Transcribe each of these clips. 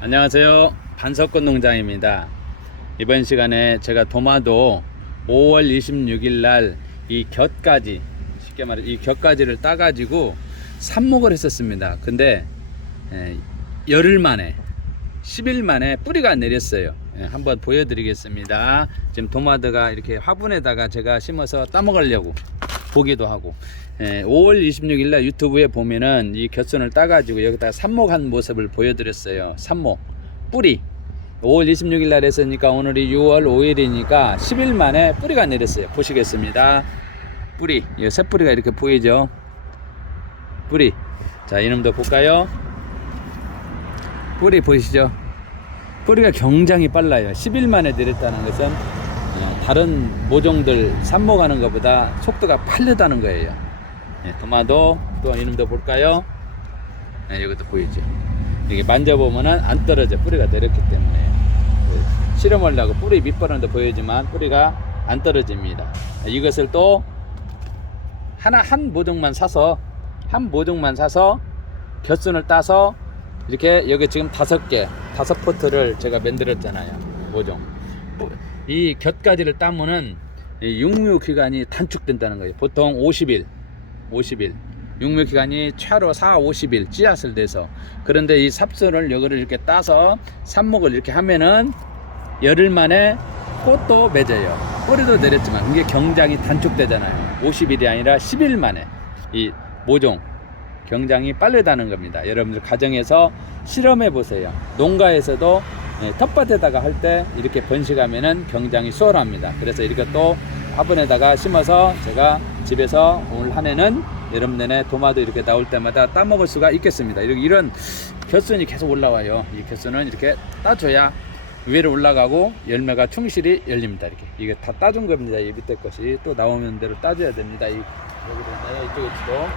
안녕하세요. 반석권 농장입니다. 이번 시간에 제가 도마도 5월 26일 날 이 곁가지 쉽게 말해 이 곁가지를 따 가지고 삽목을 했었습니다. 근데 에, 열흘 만에 10일 만에 뿌리가 내렸어요. 예, 한번 보여드리겠습니다. 지금 도마드가 이렇게 화분에다가 제가 심어서 따먹으려고 보기도 하고 예, 5월 26일 날 유튜브에 보면은 이 곁선을 따가지고 여기다가 삽목한 모습을 보여드렸어요. 삽목 뿌리 5월 26일 날 했으니까 오늘이 6월 5일이니까 10일 만에 뿌리가 내렸어요. 보시겠습니다. 뿌리 이 새뿌리가 이렇게 보이죠? 뿌리 자 이놈도 볼까요? 뿌리 보이시죠? 뿌리가 굉장히 빨라요. 10일 만에 내렸다는 것은 어, 다른 모종들 삽목하는 것보다 속도가 빠르다는 거예요. 예, 도마도 또 이놈도 볼까요? 예, 이것도 보이죠? 이게 만져보면은 안 떨어져 뿌리가 내렸기 때문에 그 실험하려고 뿌리 밑바람도 보이지만 뿌리가 안 떨어집니다. 이것을 또 하나 한 모종만 사서 한 모종만 사서 곁순을 따서 이렇게 여기 지금 다섯 개 다섯 포트를 제가 만들었잖아요 모종 뭐, 이 곁가지를 따면은 이 육묘 기간이 단축된다는 거예요. 보통 50일 50일. 육묘 기간이 최로 4, 50일 씨앗을 내서. 그런데 이 삽선을 여기를 이렇게 따서 삽목을 이렇게 하면은 열흘 만에 꽃도 맺어요. 뿌리도 내렸지만 이게 경장이 단축되잖아요. 50일이 아니라 10일 만에 이 모종 경장이 빠르다는 겁니다. 여러분들 가정에서 실험해 보세요. 농가에서도 예, 텃밭에다가 할 때 이렇게 번식하면은 경장이 수월합니다. 그래서 이렇게 또 화분에다가 심어서 제가 집에서 올 한해는 여름 내내 도마도 이렇게 나올 때마다 따먹을 수가 있겠습니다. 이런 곁순이 계속 올라와요. 이 곁순은 이렇게 따줘야 위로 올라가고 열매가 충실히 열립니다. 이렇게 이게 다 따준 겁니다. 이 밑에 것이 또 나오는 대로 따줘야 됩니다. 이 여기도 있나요? 이쪽에도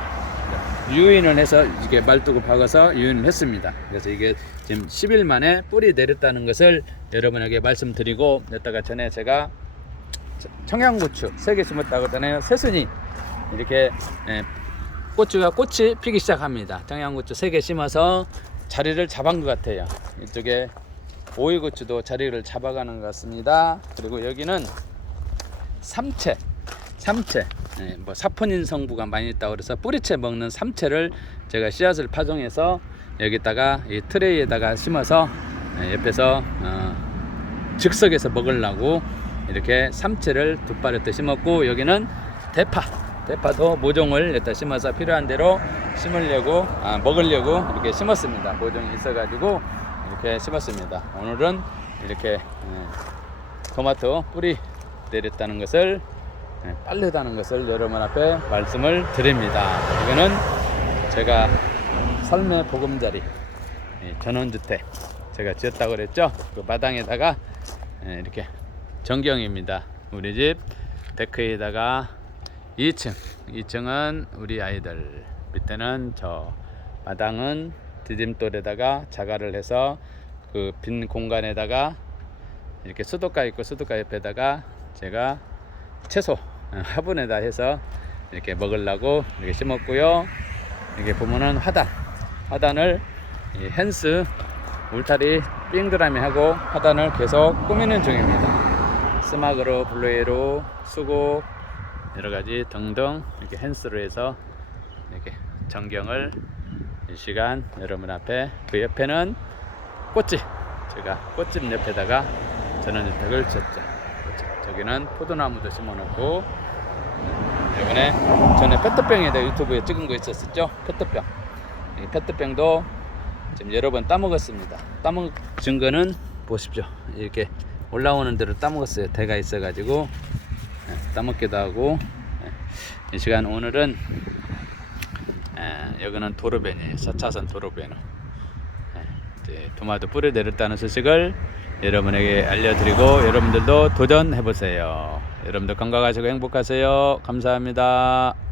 유인을 해서 이게 말뚝을 박아서 유인을 했습니다. 그래서 이게 지금 10일 만에 뿌리 내렸다는 것을 여러분에게 말씀드리고 이따가 전에 제가 청양고추 3개 심었다고 했잖아요. 새순이 이렇게 예, 고추가 꽃이 피기 시작합니다. 청양고추 3개 심어서 자리를 잡은 것 같아요. 이쪽에 오이고추도 자리를 잡아가는 것 같습니다. 그리고 여기는 삼채, 삼채, 예, 뭐 사포닌 성분가 많이 있다고 그래서 뿌리채 먹는 삼채를 제가 씨앗을 파종해서 여기다가 이 트레이에다가 심어서 예, 옆에서 어, 즉석에서 먹으려고 이렇게 삼채를 두 파레트 심었고 여기는 대파, 대파도 모종을 여기다 심어서 필요한 대로 심으려고 아, 먹으려고 이렇게 심었습니다. 모종이 있어 가지고 이렇게 심었습니다. 오늘은 이렇게 예, 토마토 뿌리 내렸다는 것을 예, 빠르다는 것을 여러분 앞에 말씀을 드립니다. 이거는 제가 삶의 보금자리 예, 전원주택 제가 지었다고 그랬죠. 그 마당에다가 예, 이렇게 전경입니다. 우리 집 데크에다가 2층, 2층은 우리 아이들 밑에는 저 마당은 디딤돌에다가 자갈을 해서 그 빈 공간에다가 이렇게 수도가 있고 수도가 옆에다가 제가 채소 어, 화분에다 해서 이렇게 먹으려고 이렇게 심었고요. 이렇게 보면은 화단, 화단을 이 헨스 울타리 삥드라미 하고 화단을 계속 꾸미는 중입니다. 스마그로, 블루에로, 수국 여러 가지 등등 이렇게 헨스로 해서 이렇게 전경을 이 시간 여러분 앞에 그 옆에는 꽃집 제가 꽃집 옆에다가 전원주택을 지었죠. 저기는 포도나무도 심어놓고. 이번에 전에 페트병에다 유튜브에 찍은 거 있었었죠? 페트병. 이 페트병도 지금 여러 번 따먹었습니다. 따먹은 거는 보십시오. 이렇게 올라오는 대로 따먹었어요. 대가 있어 가지고. 따먹기도 하고. 예, 이 시간 오늘은 예, 여기는 도로변이에요. 4차선 도로변으로 토마토 뿌리 내렸다는 소식을 여러분에게 알려드리고 여러분들도 도전해 보세요. 여러분들 건강하시고 행복하세요. 감사합니다.